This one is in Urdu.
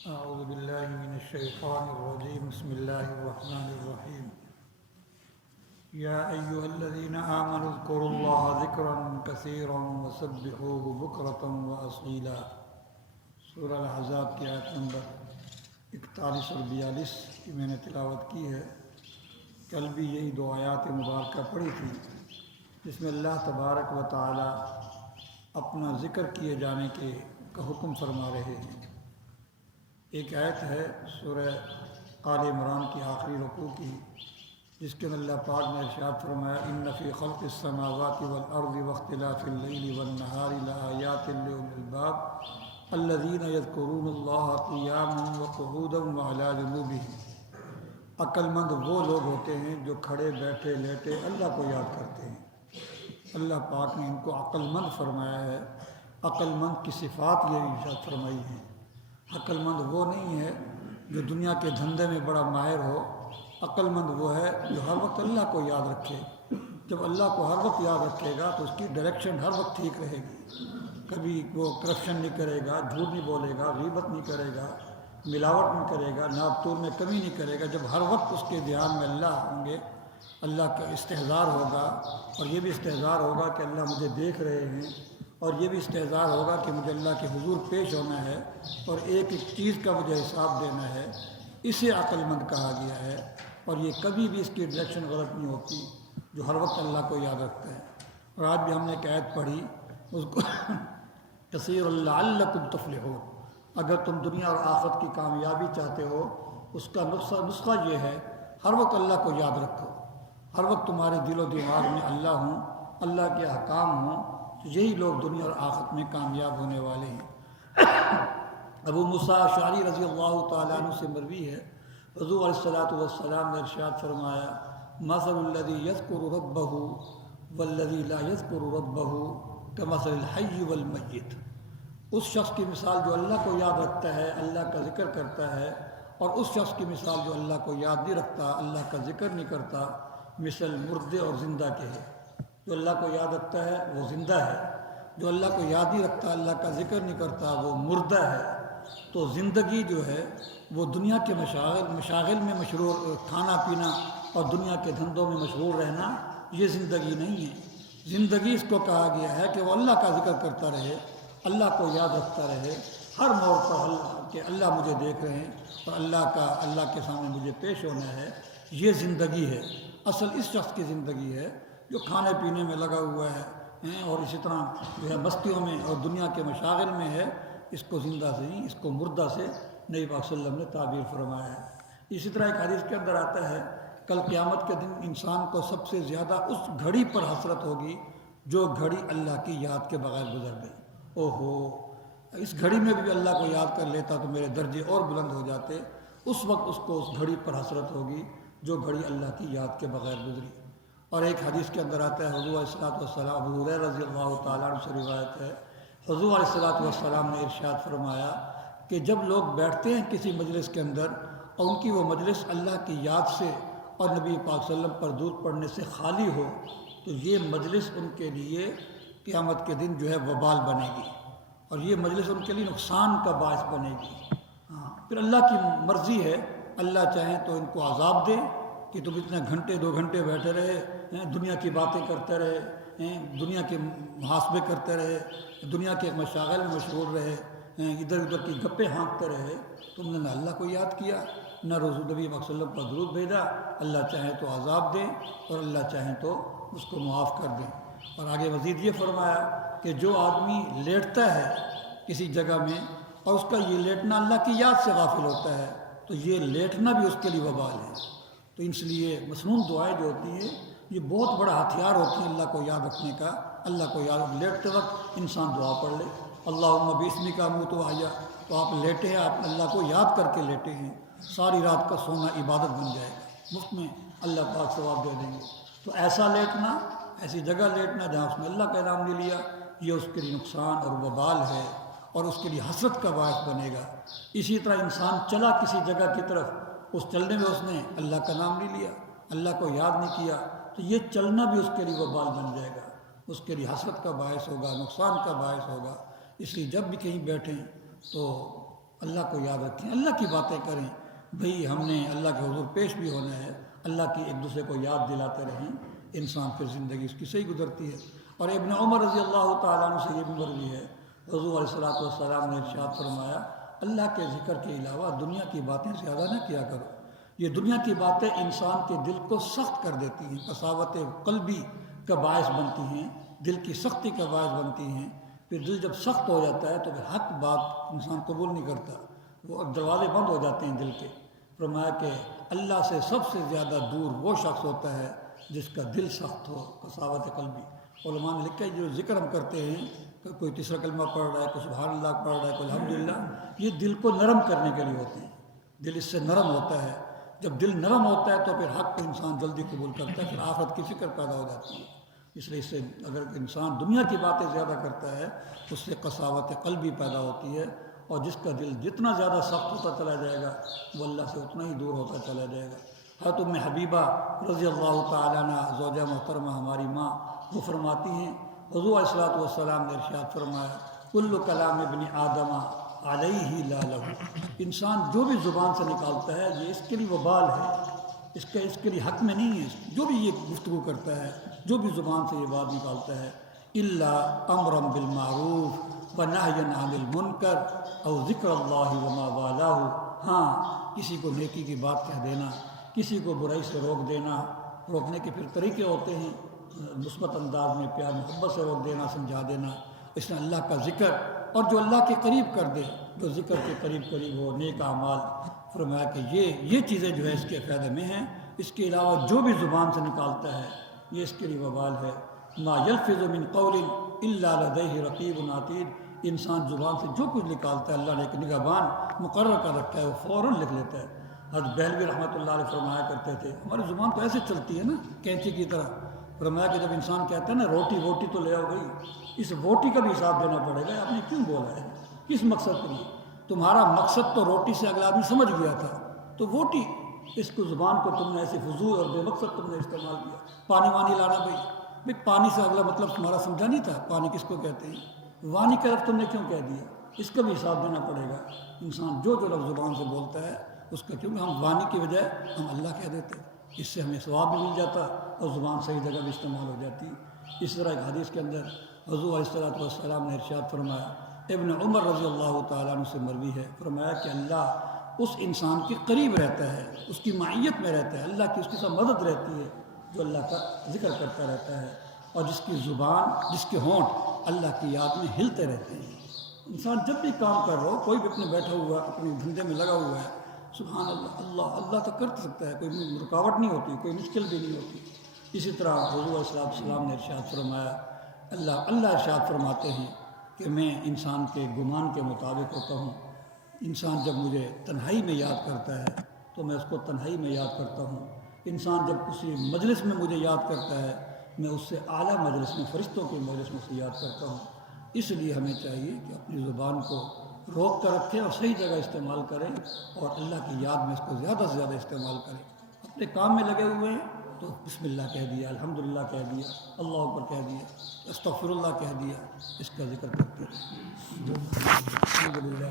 أعوذ بالله من الشيطان الرجيم بسم الله الرحمن الرحيم يا أيها الذين آمنوا اذكروا الله ذكرا كثيرا وسبحوه بكرة وأصيلا۔ سورہ الاحزاب کی آیت نمبر 41 اور 42 کی میں نے تلاوت کی ہے۔ کل بھی یہی دو آیات مبارکہ پڑھی تھی جس میں اللہ تبارک و تعالی اپنا ذکر کیے جانے کا حکم فرما رہے ہیں۔ ایک آیت ہے سورہ آل عمران کی آخری رکوع کی، جس کے اللہ پاک نے ارشاد فرمایا ان فی خلق السماوات والارض واختلاف اللیل والنہار لآیات لأولی الالباب الذین یذکرون اللہ قیاما وقعودا وعلی جنوبہم۔ عقل مند وہ لوگ ہوتے ہیں جو کھڑے بیٹھے لیٹے اللہ کو یاد کرتے ہیں۔ اللہ پاک نے ان کو عقل مند فرمایا ہے۔ عقل مند کی صفات یہ ارشاد فرمائی ہیں۔ عقل مند وہ نہیں ہے جو دنیا کے دھندے میں بڑا ماہر ہو۔ عقل مند وہ ہے جو ہر وقت اللہ کو یاد رکھے۔ جب اللہ کو ہر وقت یاد رکھے گا تو اس کی ڈائریکشن ہر وقت ٹھیک رہے گی۔ کبھی وہ کرپشن نہیں کرے گا، جھوٹ نہیں بولے گا، غیبت نہیں کرے گا، ملاوٹ نہیں کرے گا، ناپ تول میں کمی نہیں کرے گا۔ جب ہر وقت اس کے دھیان میں اللہ ہوں گے، اللہ کا استحضار ہوگا، اور یہ بھی استحضار ہوگا کہ اللہ مجھے دیکھ رہے ہیں، اور یہ بھی استحضار ہوگا کہ مجھے اللہ کے حضور پیش ہونا ہے اور ایک ایک چیز کا مجھے حساب دینا ہے، اسے عقل مند کہا گیا ہے۔ اور یہ کبھی بھی اس کی ڈائریکشن غلط نہیں ہوتی، جو ہر وقت اللہ کو یاد رکھتا ہے۔ اور آج بھی ہم نے ایک آیت پڑھی، اس کو کثیر لعلکم تفلحون۔ اگر تم دنیا اور آخرت کی کامیابی چاہتے ہو، اس کا نسخہ یہ ہے ہر وقت اللہ کو یاد رکھو، ہر وقت تمہارے دل و دماغ میں اللہ ہوں، اللہ کے احکام ہوں، تو یہی لوگ دنیا اور آخرت میں کامیاب ہونے والے ہیں۔ ابو موسیٰ اشعری رضی اللہ تعالیٰ عنہ سے مروی ہے، حضور علیہ الصلوۃ والسلام نے ارشاد فرمایا مثل الذی یذکر ربہ والذی لا یذکر ربہ کمثل الحی والمیت۔ اس شخص کی مثال جو اللہ کو یاد رکھتا ہے، اللہ کا ذکر کرتا ہے، اور اس شخص کی مثال جو اللہ کو یاد نہیں رکھتا، اللہ کا ذکر نہیں کرتا، مثل مردے اور زندہ کے ہے۔ جو اللہ کو یاد رکھتا ہے وہ زندہ ہے، جو اللہ کو یاد نہیں رکھتا، اللہ کا ذکر نہیں کرتا، وہ مردہ ہے۔ تو زندگی جو ہے وہ دنیا کے مشاغل میں مشغول، کھانا پینا اور دنیا کے دھندوں میں مشغول رہنا، یہ زندگی نہیں ہے۔ زندگی اس کو کہا گیا ہے کہ وہ اللہ کا ذکر کرتا رہے، اللہ کو یاد رکھتا رہے، ہر موڑ پر اللہ کہ اللہ مجھے دیکھ رہے ہیں اور اللہ کے سامنے مجھے پیش ہونا ہے۔ یہ زندگی ہے۔ اصل اس شخص کی زندگی ہے جو کھانے پینے میں لگا ہوا ہے اور اسی طرح جو ہے مستیوں میں اور دنیا کے مشاغل میں ہے، اس کو زندہ سے نہیں، اس کو مردہ سے نبی پاک صلی اللہ علیہ وسلم نے تعبیر فرمایا ہے۔ اسی طرح ایک حدیث کے اندر آتا ہے کل قیامت کے دن انسان کو سب سے زیادہ اس گھڑی پر حسرت ہوگی جو گھڑی اللہ کی یاد کے بغیر گزر گئی۔ اوہو، اس گھڑی میں بھی اللہ کو یاد کر لیتا تو میرے درجے اور بلند ہو جاتے۔ اس وقت اس کو اس گھڑی پر حسرت ہوگی جو گھڑی اللہ کی یاد کے بغیر گزری۔ اور ایک حدیث کے اندر آتا ہے حضور علیہ الصلوۃ والسلام، ابو ہریرہ رضی اللہ تعالیٰ عنہ سے روایت ہے، حضور علیہ الصلوۃ والسلام نے ارشاد فرمایا کہ جب لوگ بیٹھتے ہیں کسی مجلس کے اندر اور ان کی وہ مجلس اللہ کی یاد سے اور نبی پاک صلی اللہ علیہ وسلم پر درود پڑھنے سے خالی ہو، تو یہ مجلس ان کے لیے قیامت کے دن جو ہے وبال بنے گی، اور یہ مجلس ان کے لیے نقصان کا باعث بنے گی۔ پھر اللہ کی مرضی ہے، اللہ چاہیں تو ان کو عذاب دے کہ تم اتنے گھنٹے 2 گھنٹے بیٹھے رہے، دنیا کی باتیں کرتے رہے، دنیا کے محاسبے کرتے رہے، دنیا کے مشاغل میں مشغول رہے، ادھر ادھر کی گپیں ہانکتے رہے، تم نے نہ اللہ کو یاد کیا نہ رسول نبی صلی اللہ علیہ وسلم پر درود بھیجا۔ اللہ چاہیں تو عذاب دیں اور اللہ چاہیں تو اس کو معاف کر دیں۔ اور آگے مزید یہ فرمایا کہ جو آدمی لیٹتا ہے کسی جگہ میں اور اس کا یہ لیٹنا اللہ کی یاد سے غافل ہوتا ہے، تو یہ لیٹنا بھی اس کے لیے وبال ہے۔ تو اس لیے مسنون دعائیں جو ہوتی ہیں یہ بہت بڑا ہتھیار ہوتی ہیں اللہ کو یاد رکھنے کا۔ اللہ کو یاد لیٹتے وقت انسان دعا پڑھ لے، اللہم باسمک اموت واحیا، تو آپ لیٹے ہیں، آپ اللہ کو یاد کر کے لیٹے ہیں، ساری رات کا سونا عبادت بن جائے گا، مفت میں اللہ پاک ثواب دے دیں گے۔ تو ایسا لیٹنا، ایسی جگہ لیٹنا جہاں اس نے اللہ کا نام نہیں لیا، یہ اس کے لیے نقصان اور وبال ہے اور اس کے لیے حسرت کا باعث بنے گا۔ اسی طرح انسان چلا کسی جگہ کی طرف، اس چلنے میں اس نے اللہ کا نام نہیں لیا، اللہ کو یاد نہیں کیا، تو یہ چلنا بھی اس کے لیے وبال بن جائے گا، اس کے لیے حسرت کا باعث ہوگا، نقصان کا باعث ہوگا۔ اس لیے جب بھی کہیں بیٹھیں تو اللہ کو یاد رکھیں، اللہ کی باتیں کریں. بھئی ہم نے اللہ کے حضور پیش بھی ہونا ہے، اللہ کی ایک دوسرے کو یاد دلاتے رہیں، انسان پھر زندگی اس کی صحیح گزرتی ہے. اور ابن عمر رضی اللہ تعالیٰ عنہ سے یہ بھی مروی ہے، حضور علیہ الصلوۃ والسلام نے ارشاد فرمایا اللہ کے ذکر کے علاوہ دنیا کی باتیں زیادہ نہ کیا کرو. یہ دنیا کی باتیں انسان کے دل کو سخت کر دیتی ہیں، قساوت قلبی کا باعث بنتی ہیں، دل کی سختی کا باعث بنتی ہیں. پھر دل جب سخت ہو جاتا ہے تو پھر حق بات انسان قبول نہیں کرتا، وہ دروازے بند ہو جاتے ہیں دل کے. فرمایا کہ اللہ سے سب سے زیادہ دور وہ شخص ہوتا ہے جس کا دل سخت ہو، قساوت قلبی. علماء نے لکھا ہے جو ذکر ہم کرتے ہیں، کوئی تیسرا کلمہ پڑھ رہا ہے، کوئی سبحان اللہ پڑھ رہا ہے، کوئی الحمدللہ، یہ دل کو نرم کرنے کے لیے ہوتے ہیں. دل اس سے نرم ہوتا ہے. جب دل نرم ہوتا ہے تو پھر حق کو انسان جلدی قبول کرتا ہے، پھر آخرت کی فکر پیدا ہو جاتی ہے. اس لیے اس سے اگر انسان دنیا کی باتیں زیادہ کرتا ہے اس سے قساوت قلبی پیدا ہوتی ہے، اور جس کا دل جتنا زیادہ سخت ہوتا چلا جائے گا وہ اللہ سے اتنا ہی دور ہوتا چلا جائے گا. حضرت ام حبیبہ رضی اللہ تعالیٰ عنہ زوجہ محترمہ ہماری ماں، وہ فرماتی ہیں حضور علیہ الصلوۃ والسلام نے ارشاد فرمایا کل کلام ابن آدم علیہ لا لہ. انسان جو بھی زبان سے نکالتا ہے یہ اس کے لیے وبال ہے، اس کے لیے حق میں نہیں ہے. جو بھی یہ گفتگو کرتا ہے، جو بھی زبان سے یہ بات نکالتا ہے، الا امرا بالمعروف ونہیا عن المنکر او ذکر اللہ وما والاه. ہاں کسی کو نیکی کی بات کہہ دینا، کسی کو برائی سے روک دینا. روکنے کے پھر طریقے ہوتے ہیں، مثبت انداز میں پیار محبت سے روک دینا، سمجھا دینا. اس میں اللہ کا ذکر، اور جو اللہ کے قریب کر دے، جو ذکر کے قریب ہو، نیک اعمال. فرمایا کہ یہ چیزیں جو ہے اس کے فائدے میں ہیں. اس کے علاوہ جو بھی زبان سے نکالتا ہے یہ اس کے لیے وبال ہے. ما یلفظ من قول الا لدیہ رقیب عتید. انسان زبان سے جو کچھ نکالتا ہے اللہ نے ایک نگہبان مقرر کر رکھا ہے، وہ فوراً لکھ لیتا ہے. حضرت بہلوی رحمۃ اللہ علیہ فرمایا کرتے تھے ہماری زبان تو ایسے چلتی ہے نا کینچی کی طرح. فرمایا کہ جب انسان کہتا ہے نا روٹی تو لے آؤ بھائی، اس روٹی کا بھی حساب دینا پڑے گا. آپ نے کیوں بولا ہے، کس مقصد کے لیے؟ تمہارا مقصد تو روٹی سے اگلا آدمی سمجھ گیا تھا، تو روٹی اس کو زبان کو تم نے ایسے فضول اور بے مقصد تم نے استعمال کیا. پانی وانی لانا بھائی پانی سے اگلا مطلب تمہارا سمجھا نہیں تھا. پانی کس کو کہتے ہیں؟ وانی کا لفظ تم نے کیوں کہہ دیا؟ اس کا بھی حساب دینا پڑے گا. انسان جو لفظ زبان سے بولتا ہے اس کا، کیونکہ ہم وانی کی بجائے ہم اللہ کہہ دیتے، اس سے ہمیں ثواب بھی مل جاتا اور زبان صحیح جگہ بھی استعمال ہو جاتی. اس طرح ایک حدیث کے اندر حضور علیہ الصلوۃ والسلام نے ارشاد فرمایا، ابن عمر رضی اللہ تعالیٰ عنہ سے مروی ہے، فرمایا کہ اللہ اس انسان کے قریب رہتا ہے، اس کی معیت میں رہتا ہے، اللہ کی اس کے ساتھ مدد رہتی ہے جو اللہ کا ذکر کرتا رہتا ہے، اور جس کی زبان، جس کے ہونٹ اللہ کی یاد میں ہلتے رہتے ہیں. انسان جب بھی کام کر رہا ہو، کوئی بھی اپنے بیٹھا ہوا اپنے دھندے میں لگا ہوا ہے، سبحان اللہ اللہ تو کر سکتا ہے، کوئی رکاوٹ نہیں ہوتی، کوئی مشکل بھی نہیں ہوتی. اسی طرح حضور علیہ السلام نے ارشاد فرمایا، اللہ ارشاد فرماتے ہیں کہ میں انسان کے گمان کے مطابق ہوتا ہوں. انسان جب مجھے تنہائی میں یاد کرتا ہے تو میں اس کو تنہائی میں یاد کرتا ہوں. انسان جب کسی مجلس میں مجھے یاد کرتا ہے میں اس سے اعلیٰ مجلس میں، فرشتوں کے مجلس میں سے یاد کرتا ہوں. اس لیے ہمیں چاہیے کہ اپنی زبان کو روک کر رکھیں اور صحیح جگہ استعمال کریں، اور اللہ کی یاد میں اس کو زیادہ سے زیادہ استعمال کریں. اپنے کام میں لگے ہوئے ہیں تو بسم اللہ کہہ دیا، الحمدللہ کہہ دیا، اللہ اکبر کہہ دیا، استغفر اللہ کہہ دیا، اس کا ذکر کرتے رہیں. الحمدللہ.